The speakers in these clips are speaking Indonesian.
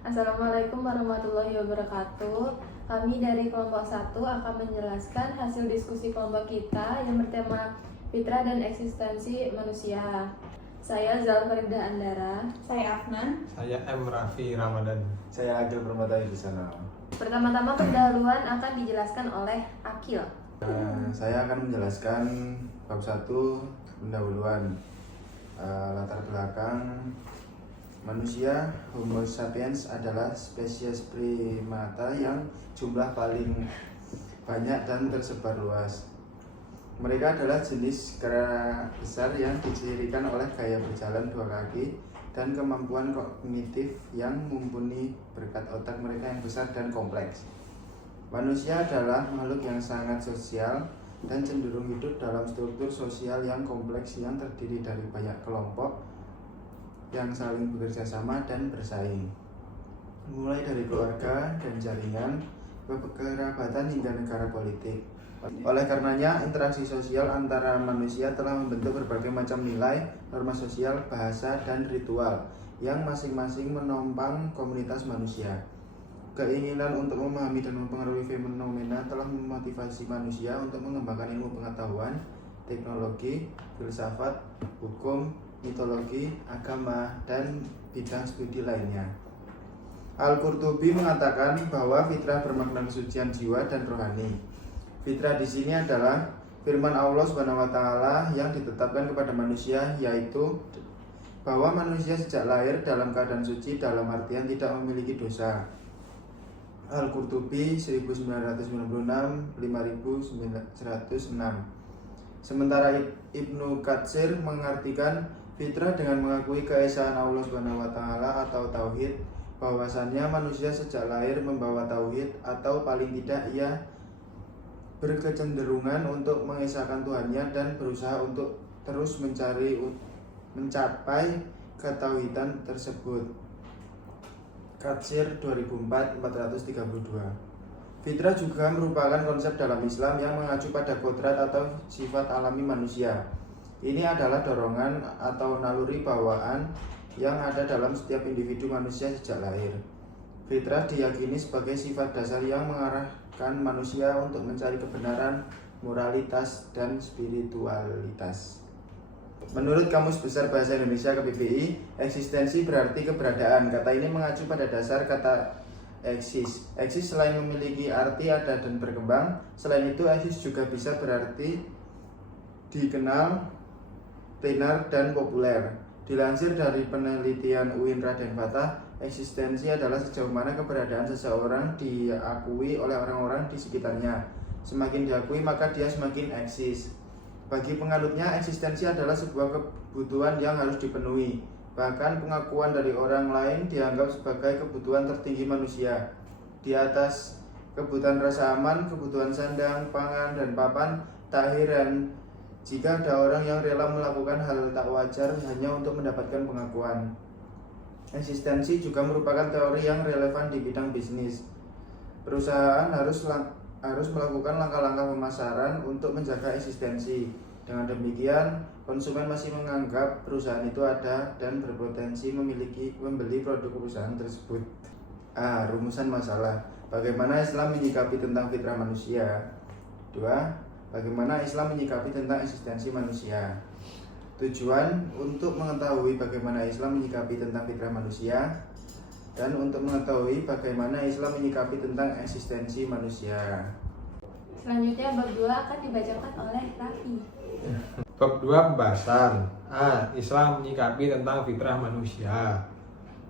Assalamualaikum warahmatullahi wabarakatuh. Kami dari kelompok 1 akan menjelaskan hasil diskusi kelompok kita yang bertema fitrah dan eksistensi manusia. Saya Zal Faridah Andara. Saya Afnan. Saya M. Raffi Ramadan. Saya Agil Permata di sana. Pertama-tama pendahuluan akan dijelaskan oleh Akil. Saya akan menjelaskan bab 1 pendahuluan. Latar belakang manusia. Homo sapiens adalah spesies primata yang jumlah paling banyak dan tersebar luas. Mereka adalah jenis kera besar yang dicirikan oleh gaya berjalan dua kaki dan kemampuan kognitif yang mumpuni berkat otak mereka yang besar dan kompleks. Manusia adalah makhluk yang sangat sosial dan cenderung hidup dalam struktur sosial yang kompleks yang terdiri dari banyak kelompok yang saling bekerja sama dan bersaing, mulai dari keluarga dan jaringan, kekerabatan hingga negara politik. Oleh karenanya, interaksi sosial antara manusia telah membentuk berbagai macam nilai, norma sosial, bahasa, dan ritual yang masing-masing menopang komunitas manusia. Keinginan untuk memahami dan mempengaruhi fenomena telah memotivasi manusia untuk mengembangkan ilmu pengetahuan, teknologi, filsafat, hukum, mitologi, agama, dan bidang studi lainnya. Al-Qurtubi mengatakan bahwa fitrah bermakna kesucian jiwa dan rohani. Fitrah di sini adalah firman Allah SWT yang ditetapkan kepada manusia, yaitu bahwa manusia sejak lahir dalam keadaan suci dalam artian tidak memiliki dosa. Al-Qurtubi 1996-5106. Sementara Ibnu Katsir mengartikan fitrah dengan mengakui keesaan Allah SWT atau tauhid, bahwasannya manusia sejak lahir membawa tauhid atau paling tidak ia berkecenderungan untuk mengesahkan Tuhannya dan berusaha untuk terus mencapai ketauhidan tersebut. Katsir 2004-432. Fitrah juga merupakan konsep dalam Islam yang mengacu pada kodrat atau sifat alami manusia. Ini adalah dorongan atau naluri bawaan yang ada dalam setiap individu manusia sejak lahir. Fitrah diyakini sebagai sifat dasar yang mengarahkan manusia untuk mencari kebenaran, moralitas, dan spiritualitas. Menurut Kamus Besar Bahasa Indonesia KBBI, eksistensi berarti keberadaan. Kata ini mengacu pada dasar kata eksis. Eksis selain memiliki arti ada dan berkembang, selain itu eksis juga bisa berarti dikenal, tenar, dan populer. Dilansir dari penelitian UIN Raden Fatah, eksistensi adalah sejauh mana keberadaan seseorang diakui oleh orang-orang di sekitarnya. Semakin diakui maka dia semakin eksis. Bagi penganutnya, eksistensi adalah sebuah kebutuhan yang harus dipenuhi. Bahkan pengakuan dari orang lain dianggap sebagai kebutuhan tertinggi manusia. Di atas kebutuhan rasa aman, kebutuhan sandang, pangan, dan papan, tak heran jika ada orang yang rela melakukan hal tak wajar hanya untuk mendapatkan pengakuan. Eksistensi juga merupakan teori yang relevan di bidang bisnis. Perusahaan harus melakukan langkah-langkah pemasaran untuk menjaga eksistensi. Dengan demikian, konsumen masih menganggap perusahaan itu ada dan berpotensi membeli produk perusahaan tersebut. Rumusan masalah. Bagaimana Islam menyikapi tentang fitrah manusia? 2. Bagaimana Islam menyikapi tentang eksistensi manusia? Tujuan untuk mengetahui bagaimana Islam menyikapi tentang fitrah manusia dan untuk mengetahui bagaimana Islam menyikapi tentang eksistensi manusia. Selanjutnya bab 2 akan dibacakan oleh Raffi. Bab 2 pembahasan. Islam menyikapi tentang fitrah manusia.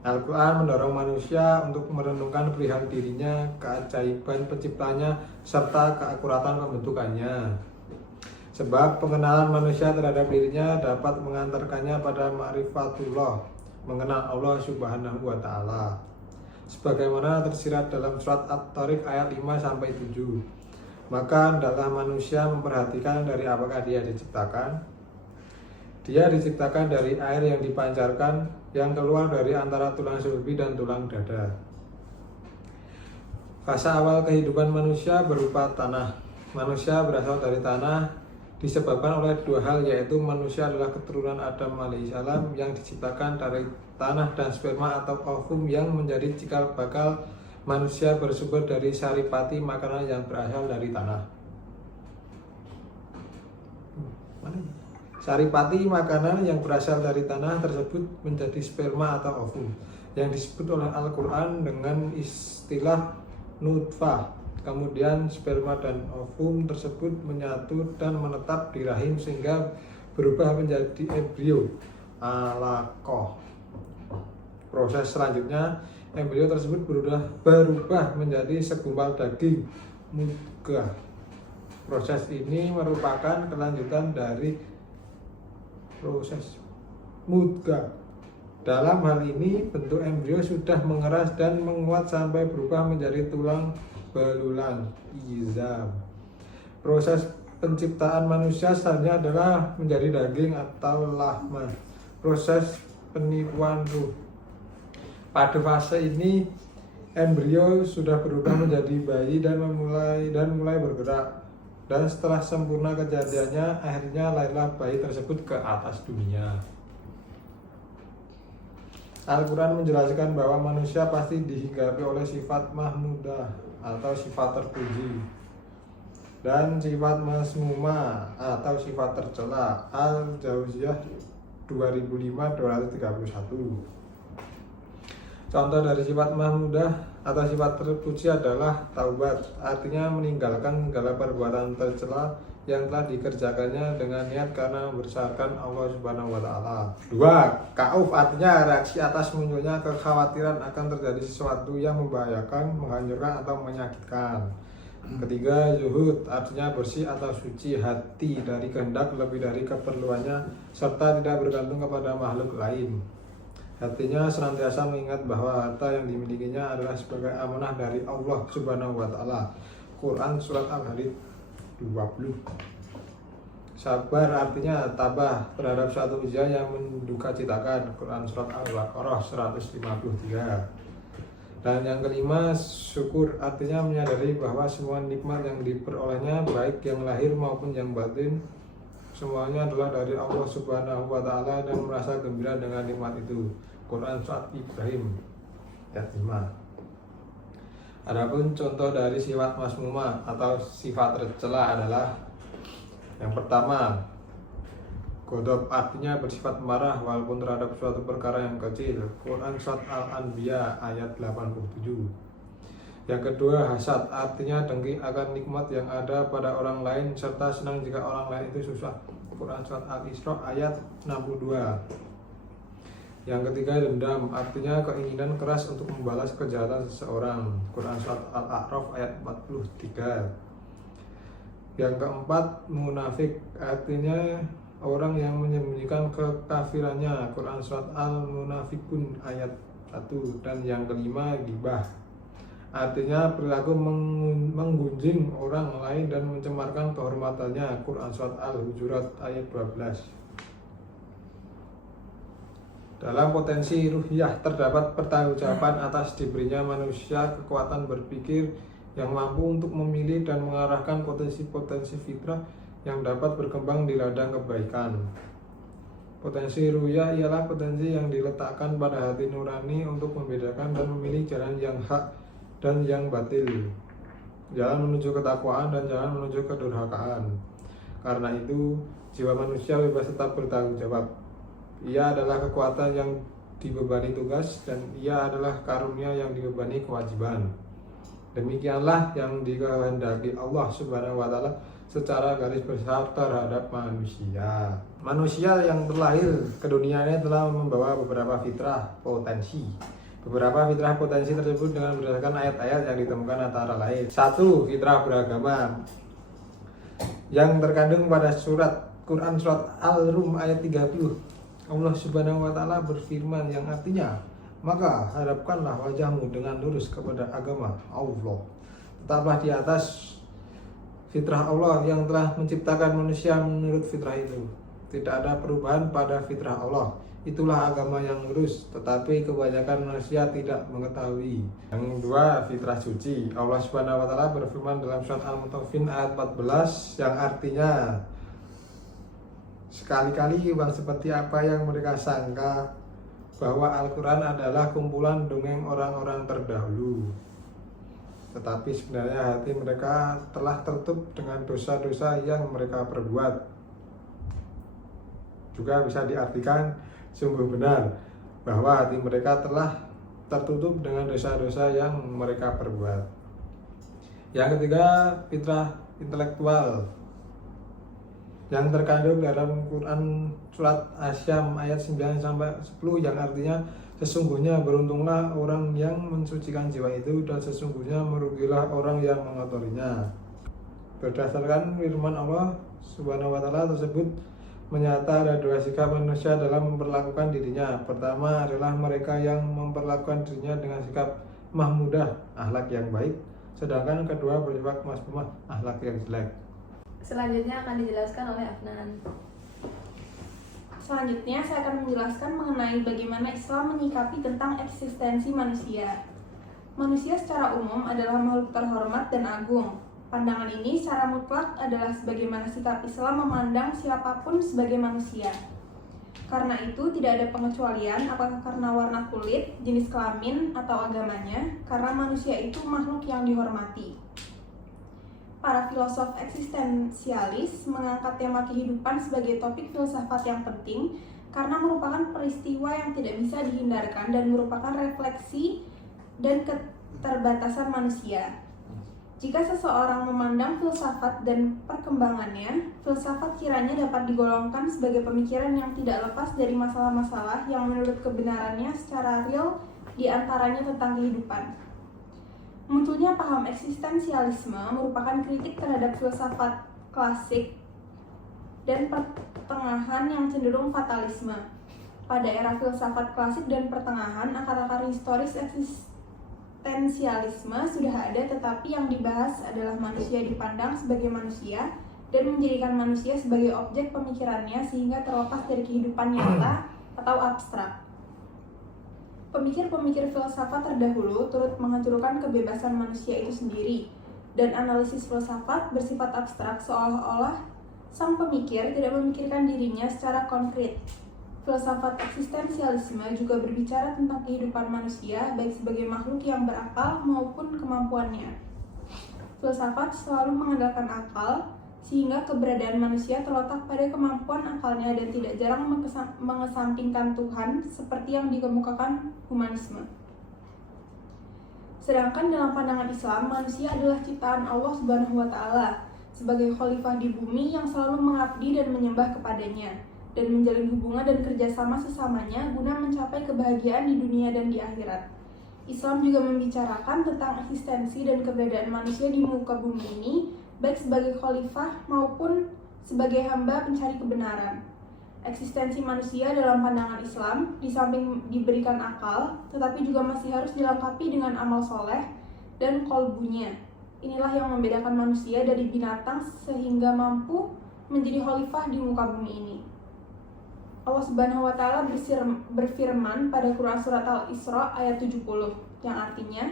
Al-Quran mendorong manusia untuk merenungkan perihal dirinya, keajaiban penciptanya, serta keakuratan pembentukannya. Sebab pengenalan manusia terhadap dirinya dapat mengantarkannya pada ma'rifatullah, mengenal Allah Subhanahu wa Ta'ala. Sebagaimana tersirat dalam surat At-Tariq ayat 5-7. Maka hendaklah manusia memperhatikan dari apakah dia diciptakan. Dia diciptakan dari air yang dipancarkan, yang keluar dari antara tulang sulbi dan tulang dada. Fase awal kehidupan manusia berupa tanah. Manusia berasal dari tanah disebabkan oleh dua hal, yaitu manusia adalah keturunan Adam alaihissalam yang diciptakan dari tanah dan sperma atau ovum yang menjadi cikal bakal manusia bersumber dari saripati makanan yang berasal dari tanah. Saripati makanan yang berasal dari tanah tersebut menjadi sperma atau ovum yang disebut oleh Al-Quran dengan istilah nutfah. Kemudian sperma dan ovum tersebut menyatu dan menetap di rahim sehingga berubah menjadi embrio alaqah. Proses selanjutnya, embrio tersebut berubah menjadi segumpal daging mudghah. Proses ini merupakan kelanjutan dari proses mudghah. Dalam hal ini, bentuk embrio sudah mengeras dan menguat sampai berubah menjadi tulang belulang izam. Proses penciptaan manusia selanjutnya adalah menjadi daging atau lahma. Proses penipuan ruh. Pada fase ini, embrio sudah berubah menjadi bayi dan mulai bergerak. Dan setelah sempurna kejadiannya, akhirnya lahirlah bayi tersebut ke atas dunia. Al-Quran menjelaskan bahwa manusia pasti dihinggapi oleh sifat mahmudah atau sifat terpuji dan sifat masmumah atau sifat tercela. Al-Jauziyah 2005-231. Contoh dari sifat mahmudah atau sifat terpuji adalah taubat, artinya meninggalkan segala perbuatan tercela yang telah dikerjakannya dengan niat karena membesarkan Allah Subhanahu wa taala. 2. Kauf artinya reaksi atas munculnya kekhawatiran akan terjadi sesuatu yang membahayakan, menghancurkan atau menyakitkan. 3. Zuhud artinya bersih atau suci hati dari kehendak lebih dari keperluannya serta tidak bergantung kepada makhluk lain. Artinya senantiasa mengingat bahwa harta yang dimilikinya adalah sebagai amanah dari Allah Subhanahu wa taala. Quran surat Al-Hadid 20. Sabar artinya tabah terhadap suatu ujian yang mendukacitakan. Quran surat Al-Baqarah 153. Dan yang kelima, syukur artinya menyadari bahwa semua nikmat yang diperolehnya baik yang lahir maupun yang batin semuanya adalah dari Allah Subhanahu wa taala dan merasa gembira dengan nikmat itu. Quran surat Ibrahim ayat 5. Adapun contoh dari sifat masmumah atau sifat tercela adalah yang pertama, ghadab artinya bersifat marah walaupun terhadap suatu perkara yang kecil. Quran surat Al-Anbiya ayat 87. Yang kedua, hasad artinya dengki akan nikmat yang ada pada orang lain serta senang jika orang lain itu susah. Quran surat Al-Isra ayat 62. Yang ketiga, dendam artinya keinginan keras untuk membalas kejahatan seseorang. Quran surat Al-A'raf ayat 43. Yang keempat, munafik artinya orang yang menyembunyikan kekafirannya. Quran surat Al-Munafikun ayat 1. Dan yang kelima, ghibah artinya perilaku menggunjing orang lain dan mencemarkan kehormatannya. Quran surat Al-Hujurat ayat 12. Dalam potensi ruhiyah terdapat pertanggungjawaban atas diberinya manusia kekuatan berpikir yang mampu untuk memilih dan mengarahkan potensi-potensi fitrah yang dapat berkembang di ladang kebaikan. Potensi ruhiyah ialah potensi yang diletakkan pada hati nurani untuk membedakan dan memilih jalan yang hak dan yang batil, jalan menuju ketakwaan dan jalan menuju kedurhakaan. Karena itu, jiwa manusia bebas tetap bertanggung jawab. Ia adalah kekuatan yang dibebani tugas dan ia adalah karunia yang dibebani kewajiban. Demikianlah yang dikehendaki Allah Subhanahu wa taala secara garis besar terhadap manusia. Manusia yang terlahir ke dunia ini telah membawa beberapa fitrah potensi. Beberapa fitrah potensi tersebut dengan berdasarkan ayat-ayat yang ditemukan antara lain. 1. Fitrah beragama yang terkandung pada Quran surat Al-Rum ayat 30. Allah Subhanahu wa taala berfirman yang artinya, maka hadapkanlah wajahmu dengan lurus kepada agama Allah. Tetaplah di atas fitrah Allah yang telah menciptakan manusia menurut fitrah itu. Tidak ada perubahan pada fitrah Allah. Itulah agama yang lurus, tetapi kebanyakan manusia tidak mengetahui. Yang kedua, fitrah suci. Allah Subhanahu wa taala berfirman dalam surat Al-Mutaffifin ayat 14 yang artinya, sekali-kali bukan seperti apa yang mereka sangka, bahwa Al-Quran adalah kumpulan dongeng orang-orang terdahulu. Tetapi sebenarnya hati mereka telah tertutup dengan dosa-dosa yang mereka perbuat. Juga bisa diartikan sungguh benar bahwa hati mereka telah tertutup dengan dosa-dosa yang mereka perbuat. Yang ketiga, fitrah intelektual yang terkandung dalam Quran surat Asyam ayat 9-10 yang artinya sesungguhnya beruntunglah orang yang mensucikan jiwa itu dan sesungguhnya merugilah orang yang mengotorinya. Berdasarkan firman Allah Subhanahu wa taala tersebut menyata ada dua sikap manusia dalam memperlakukan dirinya. Pertama adalah mereka yang memperlakukan dirinya dengan sikap mahmudah, akhlak yang baik, sedangkan kedua bersifat masmumah, akhlak yang jelek. Selanjutnya akan dijelaskan oleh Afnan. Selanjutnya saya akan menjelaskan mengenai bagaimana Islam menyikapi tentang eksistensi manusia. Manusia secara umum adalah makhluk terhormat dan agung. Pandangan ini secara mutlak adalah sebagaimana sikap Islam memandang siapapun sebagai manusia. Karena itu tidak ada pengecualian apakah karena warna kulit, jenis kelamin, atau agamanya, karena manusia itu makhluk yang dihormati. Para filosof eksistensialis mengangkat tema kehidupan sebagai topik filsafat yang penting karena merupakan peristiwa yang tidak bisa dihindarkan dan merupakan refleksi dan keterbatasan manusia. Jika seseorang memandang filsafat dan perkembangannya, filsafat kiranya dapat digolongkan sebagai pemikiran yang tidak lepas dari masalah-masalah yang menurut kebenarannya secara real diantaranya tentang kehidupan. Munculnya paham eksistensialisme merupakan kritik terhadap filsafat klasik dan pertengahan yang cenderung fatalisme. Pada era filsafat klasik dan pertengahan, akar-akar historis eksistensialisme sudah ada, tetapi yang dibahas adalah manusia dipandang sebagai manusia dan menjadikan manusia sebagai objek pemikirannya sehingga terlepas dari kehidupan nyata atau abstrak. Pemikir-pemikir filsafat terdahulu turut menghancurkan kebebasan manusia itu sendiri, dan analisis filsafat bersifat abstrak seolah-olah sang pemikir tidak memikirkan dirinya secara konkret. Filsafat eksistensialisme juga berbicara tentang kehidupan manusia baik sebagai makhluk yang berakal maupun kemampuannya. Filsafat selalu mengandalkan akal, sehingga keberadaan manusia terletak pada kemampuan akalnya dan tidak jarang mengesampingkan Tuhan seperti yang dikemukakan humanisme. Sedangkan dalam pandangan Islam, manusia adalah ciptaan Allah Subhanahu wa taala sebagai khalifah di bumi yang selalu mengabdi dan menyembah kepadanya dan menjalin hubungan dan kerjasama sesamanya guna mencapai kebahagiaan di dunia dan di akhirat. Islam juga membicarakan tentang eksistensi dan keberadaan manusia di muka bumi ini baik sebagai khalifah maupun sebagai hamba pencari kebenaran. Eksistensi manusia dalam pandangan Islam di samping diberikan akal, tetapi juga masih harus dilengkapi dengan amal soleh dan kolbunya. Inilah yang membedakan manusia dari binatang sehingga mampu menjadi khalifah di muka bumi ini. Allah Subhanahu wa taala berfirman pada Quran surat Al-Isra ayat 70 yang artinya,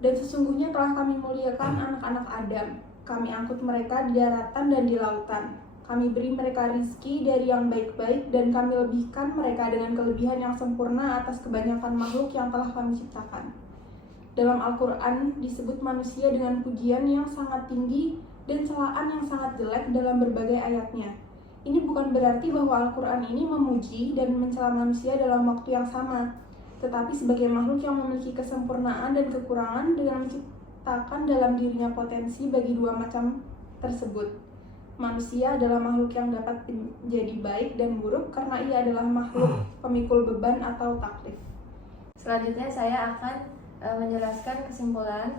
dan sesungguhnya telah kami muliakan anak-anak Adam. Kami angkut mereka di daratan dan di lautan. Kami beri mereka rizki dari yang baik-baik dan kami lebihkan mereka dengan kelebihan yang sempurna atas kebanyakan makhluk yang telah kami ciptakan. Dalam Al-Quran disebut manusia dengan pujian yang sangat tinggi dan celaan yang sangat jelek dalam berbagai ayatnya. Ini bukan berarti bahwa Al-Quran ini memuji dan mencela manusia dalam waktu yang sama, tetapi sebagai makhluk yang memiliki kesempurnaan dan kekurangan dengan menciptakan dalam dirinya potensi bagi dua macam tersebut. Manusia adalah makhluk yang dapat menjadi baik dan buruk karena ia adalah makhluk pemikul beban atau taklif. Selanjutnya saya akan menjelaskan kesimpulan.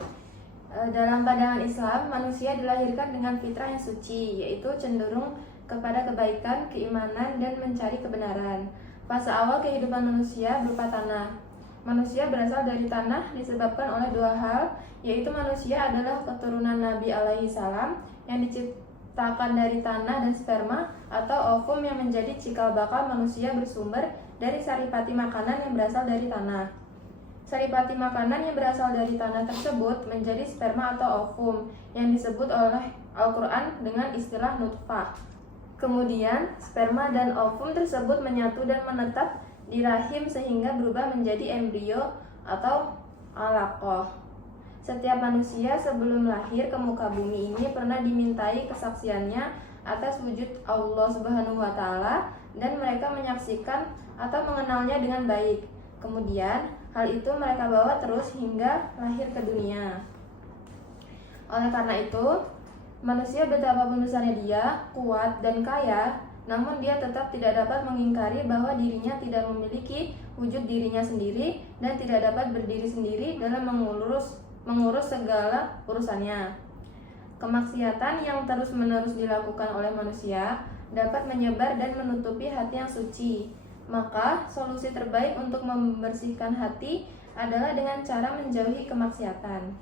Dalam pandangan Islam, manusia dilahirkan dengan fitrah yang suci, yaitu cenderung kepada kebaikan, keimanan, dan mencari kebenaran. Fase awal kehidupan manusia berupa tanah. Manusia berasal dari tanah disebabkan oleh dua hal, yaitu manusia adalah keturunan Nabi alaihi salam yang diciptakan dari tanah dan sperma atau ovum yang menjadi cikal bakal manusia bersumber dari saripati makanan yang berasal dari tanah. Saripati makanan yang berasal dari tanah tersebut menjadi sperma atau ovum yang disebut oleh Al-Quran dengan istilah nutfah. Kemudian, sperma dan ovum tersebut menyatu dan menetap di rahim sehingga berubah menjadi embrio atau alaqah. Setiap manusia sebelum lahir ke muka bumi ini pernah dimintai kesaksiannya atas wujud Allah Subhanahu wa taala dan mereka menyaksikan atau mengenalnya dengan baik. Kemudian hal itu mereka bawa terus hingga lahir ke dunia. Oleh karena itu, manusia betapapun besarnya dia, kuat dan kaya, namun dia tetap tidak dapat mengingkari bahwa dirinya tidak memiliki wujud dirinya sendiri dan tidak dapat berdiri sendiri dalam mengurus segala urusannya. Kemaksiatan yang terus-menerus dilakukan oleh manusia dapat menyebar dan menutupi hati yang suci. Maka, solusi terbaik untuk membersihkan hati adalah dengan cara menjauhi kemaksiatan.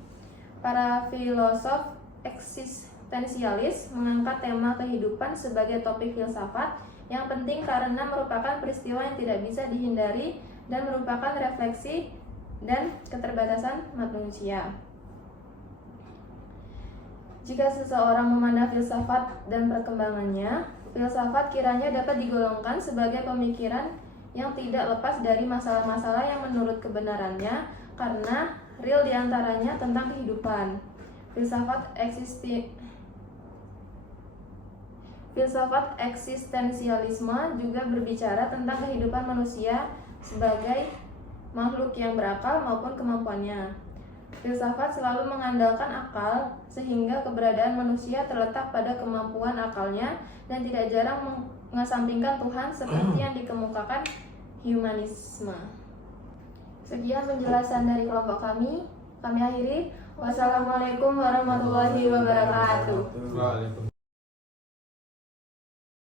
Para filosof eksistensialis mengangkat tema kehidupan sebagai topik filsafat yang penting karena merupakan peristiwa yang tidak bisa dihindari dan merupakan refleksi dan keterbatasan manusia. Jika seseorang memandang filsafat dan perkembangannya, filsafat kiranya dapat digolongkan sebagai pemikiran yang tidak lepas dari masalah-masalah yang menurut kebenarannya karena real diantaranya tentang kehidupan. Filsafat eksistensialisme juga berbicara tentang kehidupan manusia sebagai makhluk yang berakal maupun kemampuannya. Filsafat selalu mengandalkan akal, sehingga keberadaan manusia terletak pada kemampuan akalnya dan tidak jarang mengesampingkan Tuhan seperti yang dikemukakan humanisme. Sekian penjelasan dari kelompok kami. Kami akhiri. Wassalamualaikum warahmatullahi wabarakatuh. Waalaikumsalam.